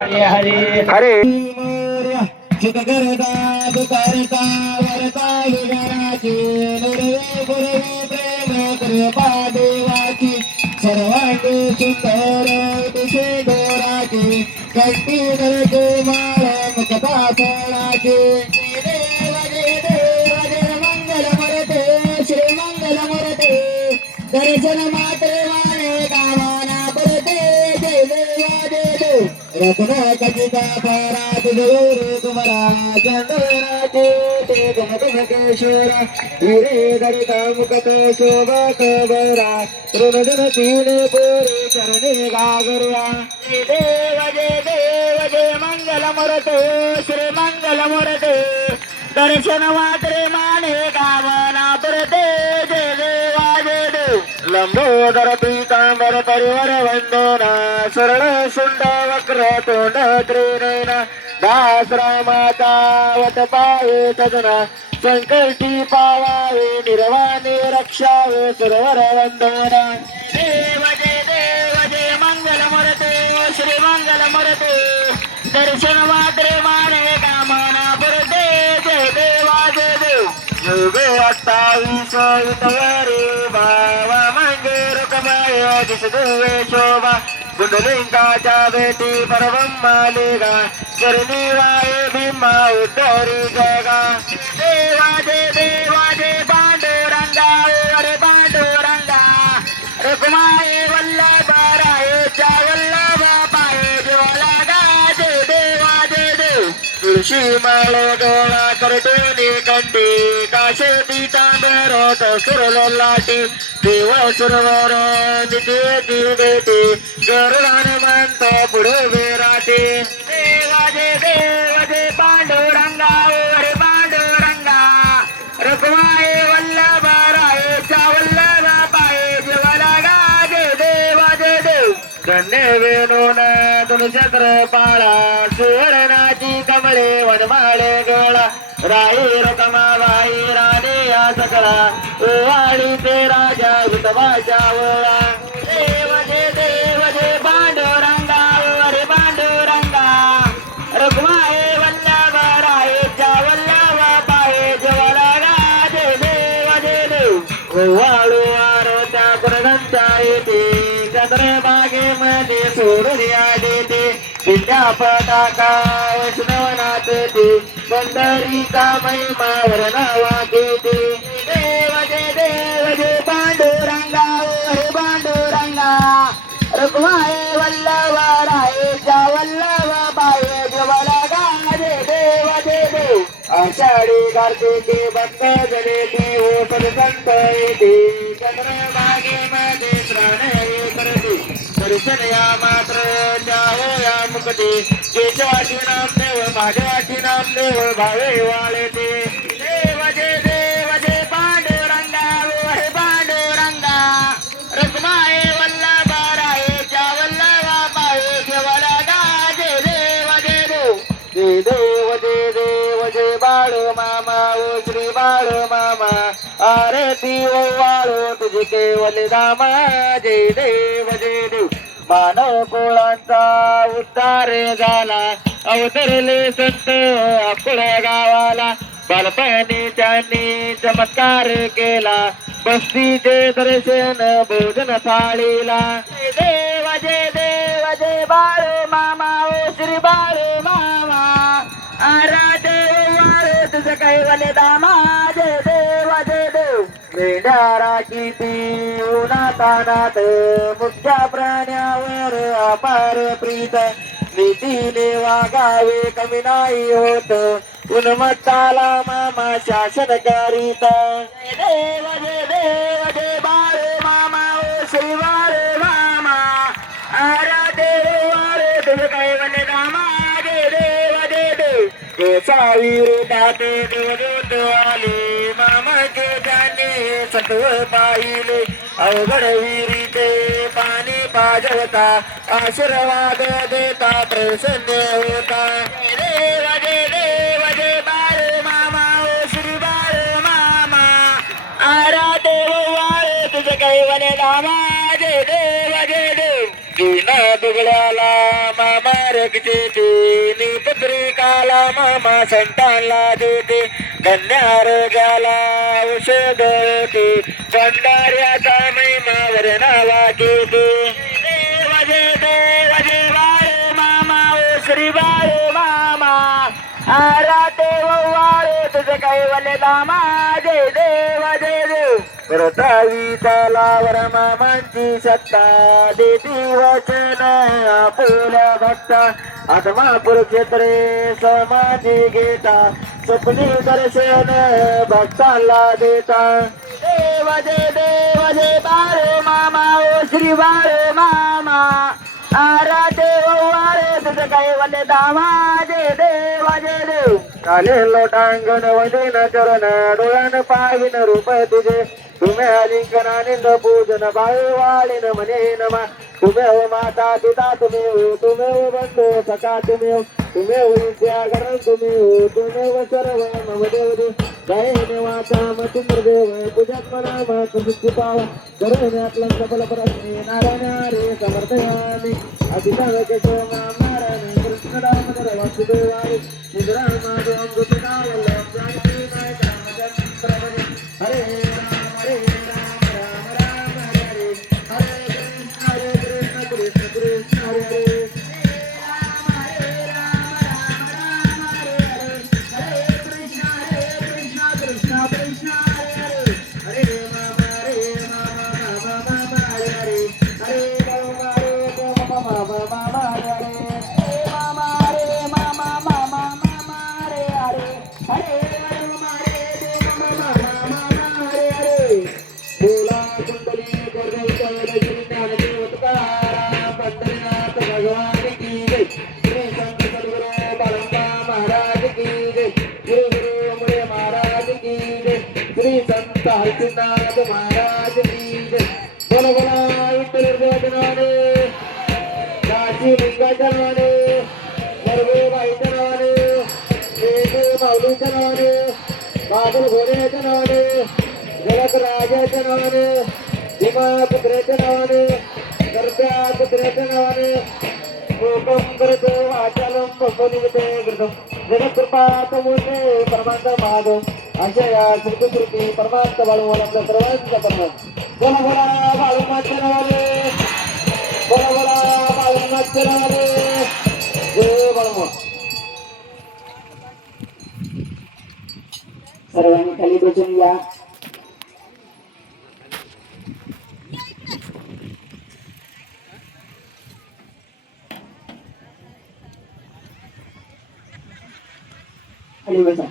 हरे हरे हरे चितकरता दुकारता वरता विघराची निर्वे गुरवे प्रेम कृपा देवाची सर्वांगी सुंदर दिशे डोराची कंठी धरते माळ मुखता फळाची देव जय मंगल मरते श्री मंगल मरते दर्शन मात्र माने गावाना पडते जय देवा जय देव रत्न कचिता परात गौर कुमारा चंदनाचे ते गमकेश्वर हिरे धरिता मुकत शोभा कबरा ऋणधन तीन पोरे चरणे गागरुआ जय देव जय मंगल मूर्ते श्री मंगल मूर्ते दर्शन मात्रे माने गावना पुरते जय देवा जय देव लंबोदर पीतांबर परिवर वंदना सरळ शुंड वक्र तोंड त्रिनयना दास रामाचा वट पाये सजना संकटी पावावे निर्वाणे रक्षावे सुरवर वंदना देव जय मंगल मूर्ते श्री मंगल मूर्ते दर्शन मात्रे माने कामना पुरते जय देवा जय देव योगे 28 वितवरे भावा मंगे रुकमाय दिसदुवे शोभा गुंडलिंगाच्या बेटी परब्रह्मालिगा चरणी वाये भीमा उद्धरी जगा देवा जय पांडुरंगा अरे पांडुरंगा रुक्माई वल्लभारायेच्या वल्लभा पाये ज्वाला गा जय देवा जय देव तुळशी माळ गोळा करटोनी कंठी काशे पीतांबर सुरलोलाटी देव सुरवर निती बेटी गरुडान मंत पुढे विराटे देवा जय पांडुरंगा अरे पांडुरंगा रुक्माई वल्लभारायेच्या वल्लभा पाये ज्वाला गा जय देवा जय देव कन्ये वेणून तुलचक्र पाळा सुवर्णाची कमळे वनमाळे गोळा राई रकमाबाई राणे या सकळा ओवाळी ते राजा विठोबाच्या वळा देव जय पांडुरंगा अरे पांडुरंगा रुक्माई वल्लभरायेच्या वल्लभा पाये ज्वाला गा जय देवा जय देव ओवाळू आरोत्या गुणगंच्या येते चंद्रभागेमध्ये सोडून या देते विद्या पताका वैष्णवनाथ ते पंढरीचा महिमा वर्णवा घेते देव जय पांडुरंगा हे पांडुरंगा रुक्माई वल्लभरायेच्या वल्लभा पाये ज्वाला गा जय देवा जय देव आषाढी कार्तिके भक्त जने देव संत येते चंद्रभागेमध्ये श्रावण करते दर्शन या मात्र जावो या मुकटे केशवाची नामदेव भागवाची नामदेव भावे वाळते देव जय पांडुरंगा हे पांडुरंगा रुक्माई वल्लभरायेच्या वल्लभा पाये ज्वाला गा जय देवा जय देव जय बाळू मामा ओ श्री बाळू मामा आरती वाळू तुझे केवल दामा जय देव मानव कुळांचा उद्धार झाला अवतरले संत आपल्या गावाला बालपणी त्यांनी चमत्कार केला बस्तीचे दर्शन भोजन थाळीला जय देव जय बाळू मामा ओ श्री बाळू मामा आराधे वाळे तुझं कैवल दामा जय देवा जय देव मेंढ्या किती उन्हातानात मुख्या प्राण्यावर अपार प्रीत नीतीने वागावे कमी नाही होत उन्मत्ताला मामा शासन करीत जय देव जय बाळू मामा ओ श्री बाळू मामा आराधे वाळे तुझं कैवल दामा जय देवा जय देव गोसावी दाते देवदूत आले मामा के जाने सत्व पाहिले अवघड विहिरीते पाणी पाजवता आशीर्वाद देता प्रसन्न होता जय देव जय बाळू मामा ओ श्री बाळू मामा आराधे वाळे तुझं कैवल दामा जय देव बिना दुगड्याला मामा मारकचे नी पत्रिकाला मामा संतांना देते धन्य आरोग्याला औषध होते भंडाऱ्याचा महिमावर नावा घेते देव जय देव जय बाळे मामा ओ श्री बाळे मामा आराते वाळे तुझे कैवल्य दामा जय देव जय देव रतावी तलावर मामांची सत्ता देती वचन आपुल्या भक्ता आत्मा कुरुक्षेत्रे समाधी घेता स्वप्नी दर्शन भक्ताला देता देव जय बाळे मामा ओ श्री बाळे मामा आराते वाळे तुझे कैवल्य दामा जय देव जय देव काले लोटांगण वंदन चरण डोळ्यान पाहिन रूप तुझे तुम्ही अलिंगनानंद पूजन बाळे वाळीन म्हणे नमा तुम्ही हो माता पिता तुम्ही हो तुम्ही हो बंधू सखा तुम्ही हो तुम्ही हो विद्यागरण तुम्ही हो तुम्ही हो सर्व मम देव जय निवासा मतिंद्रदेव पूजक मनाम प्रसिद्धी पाव करुण्यातलं सबल परस्मे नारायण रे समर्थयामी अभिनव केशव नारायण कृष्ण दामोदर वासुदेवाय श्रीराम माधव गोपिका वल्लभ जानकी नायक रामचंद्र हरे हरे राम राम राम हरे हरे कृष्ण कृष्ण कृष्ण हरे हरे हरे राम राम हरे हरे हरे कृष्ण कृष्ण कृष्ण हरे हरे हरे राम हरे हरे हरे मामा हरे बोला कुंडली पंढरीनाथ भगवान की जय श्री संत सद्गुरु बाळंबा महाराज की जय श्री गुरु अमरे महाराज की जय श्री संत हरिनाथ महाराज की जय बोला बोला विठ्ठल जनाने काशी लिंगाच्या नावाने सर्वेबाईच्या नावाने माऊलीच्या नावाने बाबुल घोड्याच्या नावाने जलक राजाच्या नावाने भीमा कुत्र्याच्या नावाने करप्या कुत्र्याच्या नावाने कोकम करतो आचालम बंबोलिगते कृतम जगत्कृपात मुने परमांत महादेव अशा या श्रुती परमांत बाळूमाला आपल्या सर्वांचा परमान बोला बोला बाळूमाच्या नावाने बोला बोला बाळूमाच्या नावाने जय बाळूमा सर्वांनी खाली बसून या खाली बसा